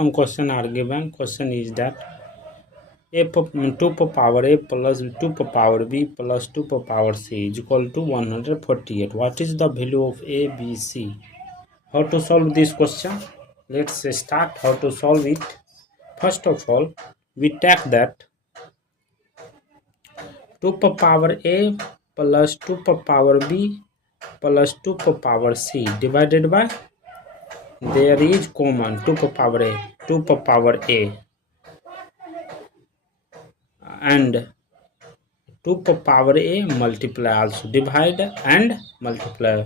some question are given. Question is that a 2 power a plus 2 power b plus 2 power c is equal to 148. What is the value of a, b, c? How to solve this question? Let's start how to solve it. First of all, we take that 2 power a plus 2 power b plus 2 power c divided by, there is common 2 power a, 2 power a, and 2 power a multiply also, divide and multiply,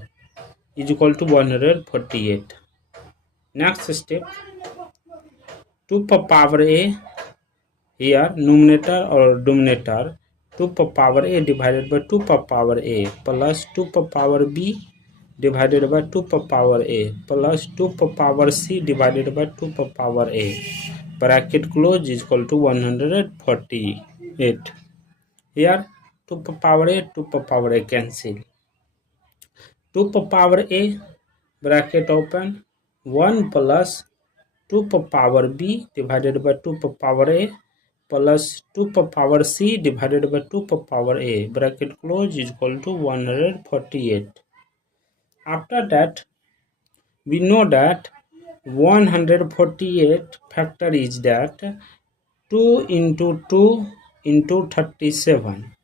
is equal to 148. Next step, 2 power a, here numerator or denominator, 2 power a divided by 2 power a plus 2 power b divided by 2 power a plus 2 power c divided by 2 power a, bracket close, is equal to 148. Here 2 power a, 2 power a cancel. 2 power a, bracket open, 1 plus 2 power b divided by 2 power a plus 2 power c divided by 2 power a, bracket close, is equal to 148. After that, we know that 148 factor is that 2 into 2 into 37.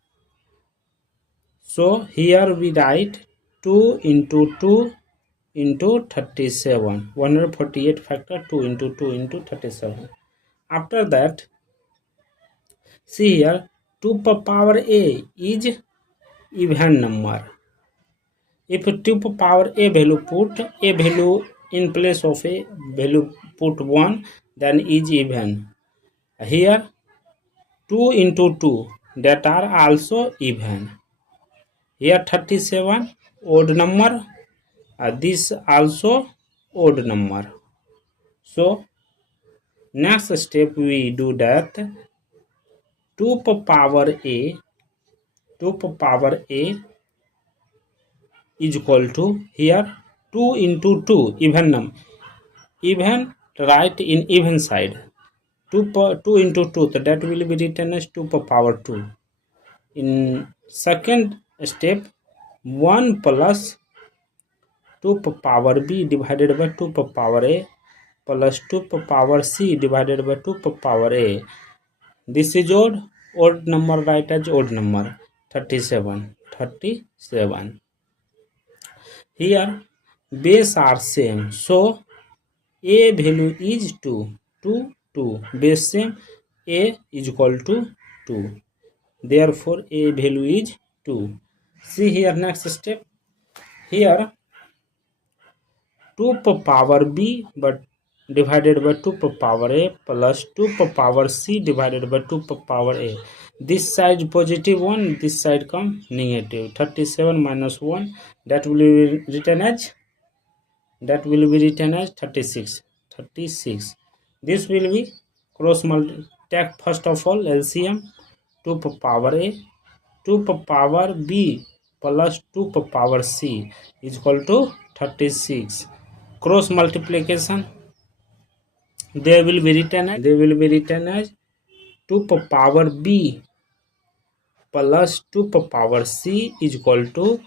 So here we write 2 into 2 into 37. 148 factor 2 into 2 into 37. After that, see here 2 power a is even number. If 2 power a value, put a value in place of a value, put 1, then is even. Here 2 into 2, that are also even. Here 37 odd number, this also odd number. So next step we do that 2 power a, 2 power a is equal to, here 2 into 2 even number, even write in even side, 2 into 2, so that will be written as 2 power 2. In second step, 1 plus 2 power b divided by 2 power a plus 2 power c divided by 2 power a. This is odd number, write as odd number, 37. Here base are same, so a value is 2, base same, a is equal to 2, therefore a value is 2. See here next step, here 2 power b but divided by 2 power a plus 2 power c divided by 2 power a. This side positive 1, this side come negative. 37 minus 1, that will be written as 36. This will be cross multiply. Take first of all LCM, 2 power a, 2 power b plus 2 power c is equal to 36. Cross multiplication, they will be written as 2 power b plus 2 power c is equal to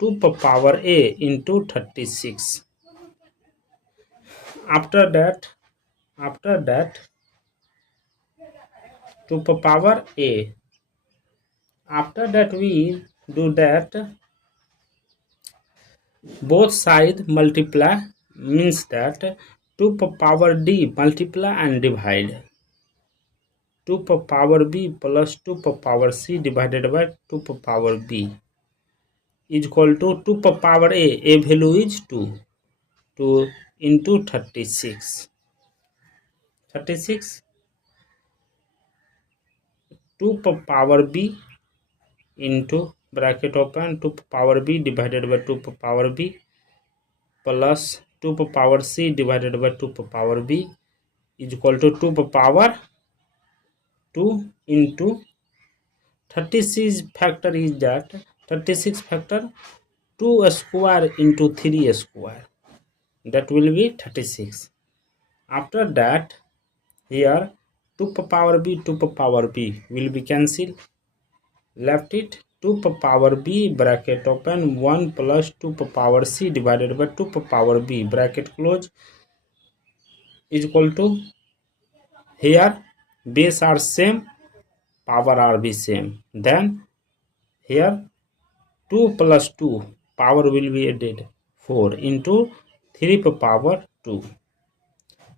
2 power a into 36. After that 2 power a. After that we do that both side multiply, means that 2 power d multiply and divide. 2 power b plus 2 power c divided by 2 power b is equal to 2 power a. A value is 2 into 36. 2 power b into bracket open, 2 power b divided by 2 power b plus 2 power c divided by 2 power b is equal to 2 power 2 into 36 factor is that 36 factor 2 square into 3 square, that will be 36. After that, here 2 power b will be cancelled. Left it 2 power b bracket open 1 plus 2 power c divided by 2 power b bracket close is equal to, here base are same, power are be same, then here 2 plus 2 power will be added 4 into 3 power 2.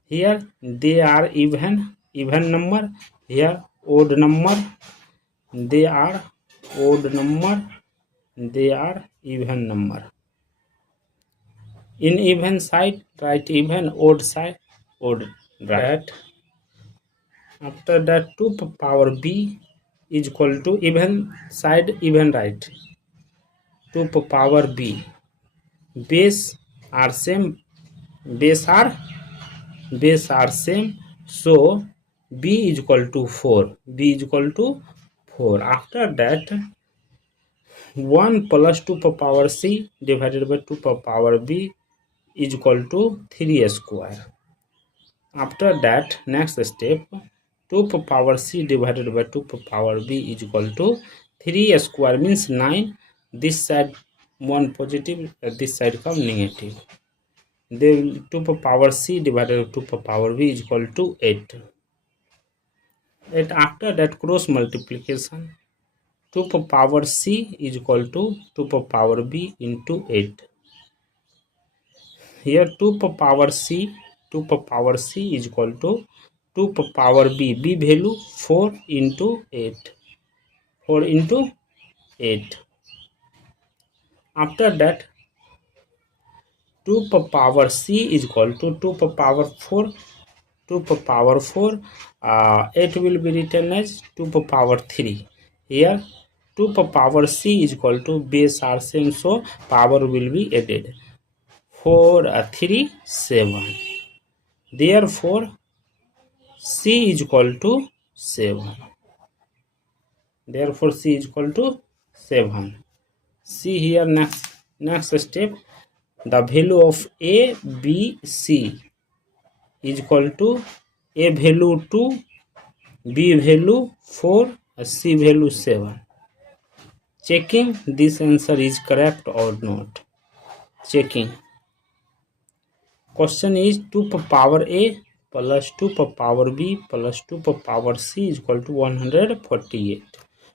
Here they are even number, here odd number, they are odd number, they are even number. In even side write even, odd side odd, right? After that 2 power b is equal to, even side even right, 2 power b, base are same, base are same, so b is equal to 4, b is equal to 4. After that 1 plus 2 power c divided by 2 power b is equal to 3 square. After that next step 2 power c divided by 2 power b is equal to 3 square means 9. This side 1 positive, this side come negative. Then 2 power c divided by 2 power b is equal to 8. After that cross multiplication 2 power c is equal to 2 power b into 8. Here 2 power c is equal to 2 power b value 4 into 8, 4 into 8. After that 2 power c is equal to 2 power 4, 2 power 4, 8 will be written as 2 power 3. Here 2 power c is equal to, base are same, so power will be added 4 3 7. Therefore c is equal to 7. Therefore c is equal to 7. See here next step, the value of a b c is equal to, a value 2, b value 4, c value 7. Checking this answer is correct or not. Checking. Question is 2 power a plus 2 power b plus 2 power c is equal to 148.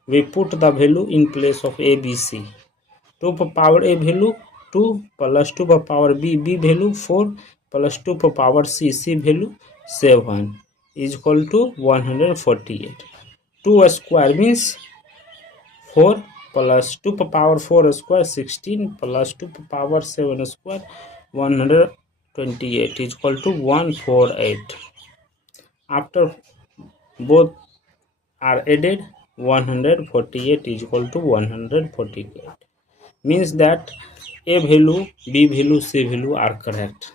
We put the value in place of a, b, c. 2 power a value 2 plus 2 power b value 4 plus 2 power c value 7 is equal to 148. 2 square means 4 plus 2 power 4 square 16 plus 2 power 7 square 128 is equal to 148. After both are added 148 is equal to 148. Means that a value, b value, c value are correct.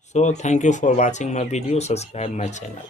So thank you for watching my video. Subscribe my channel.